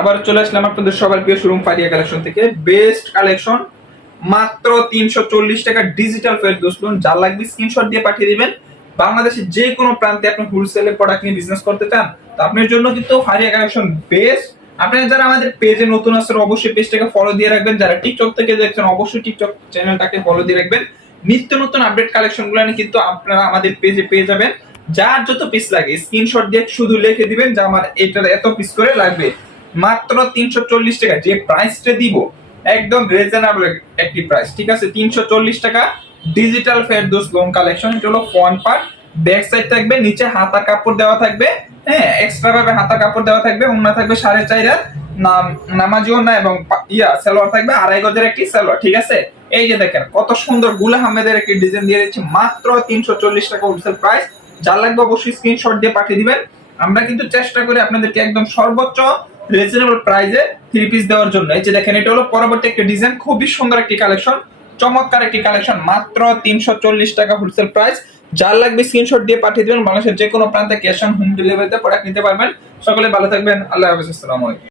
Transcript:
আবার চলে আসলাম আপনাদের সবার প্রিয় কালেকশন থেকে। বেস্ট কালেকশন মাত্র তিনশো চল্লিশ টাকা ডিজিটাল যা লাগবে স্ক্রিনশট দিয়ে পাঠিয়ে দিবেন। বাংলাদেশের যে কোনো প্রান্তে আপনি প্রোডাক্ট নিয়ে বিজনেস করতে চান, তো আপনার জন্য কিন্তু কালেকশন বেস্ট আপনারা যারা আমাদের পেজে নতুন অবশ্যই পেজটাকে ফলো দিয়ে রাখবেন। যারা টিকটক থেকে দেখছেন, অবশ্যই টিকটক চ্যানেলটাকে ফলো দিয়ে রাখবেন। নিত্য নতুন আপডেট কালেকশনগুলো কিন্তু আপনারা আমাদের পেজে পেয়ে যাবেন। যার যত পিস লাগে স্ক্রিনশট দিয়ে শুধু লিখে দিবেন যে আমার এটার এত পিস করে লাগবে। মাত্র তিনশো চল্লিশ টাকা। যে প্রাইসটা দিব, একদম রিজনেবল একটি প্রাইস ঠিক আছে? তিনশো চল্লিশ টাকা ডিজিটাল ফেরদোস লোন কালেকশন এটা হলো ফ্রন্ট পার্ট ব্যাক সাইড থাকবে, নিচে হাতা কাপড় দেওয়া থাকবে হ্যাঁ এক্সট্রা ভাবে হাতা কাপড় দেওয়া থাকবে ওনা থাকবে সাড়ে চার হাত, নাম নামাজিও না এবং ইয়া, সালোয়ার থাকবে, আড়াই গজের একটি সালোয়ার, ঠিক আছে? এই যে দেখেন, কত সুন্দরগুলা আহমেদের একটি ডিজাইন দিয়ে দিচ্ছি, মাত্র তিনশো চল্লিশ টাকা হোলসেল প্রাইস যা লাগবে অবশ্যই স্ক্রিনশট দিয়ে পাঠিয়ে দিবেন। আমরা কিন্তু চেষ্টা করি আপনাদেরকে একদম সর্বোচ্চ রিজনেবল প্রাইসে থ্রি পিস দেওয়ার জন্য। এই যে দেখেন, এটা হলো পরবর্তী একটা ডিজাইন খুবই সুন্দর একটি কালেকশন চমৎকার একটি কালেকশন মাত্র তিনশো চল্লিশ টাকা হোলসেল প্রাইস যার লাগবে স্ক্রিনশট দিয়ে পাঠিয়ে দেবেন, বাংলাদেশের যে কোনো প্রান্তে ক্যাশ অন হোম ডেলিভারিতে প্রোডাক্ট নিতে পারবেন। সকলে ভালো থাকবেন, আল্লাহ হাফিজ, আসসালামু আলাইকুম।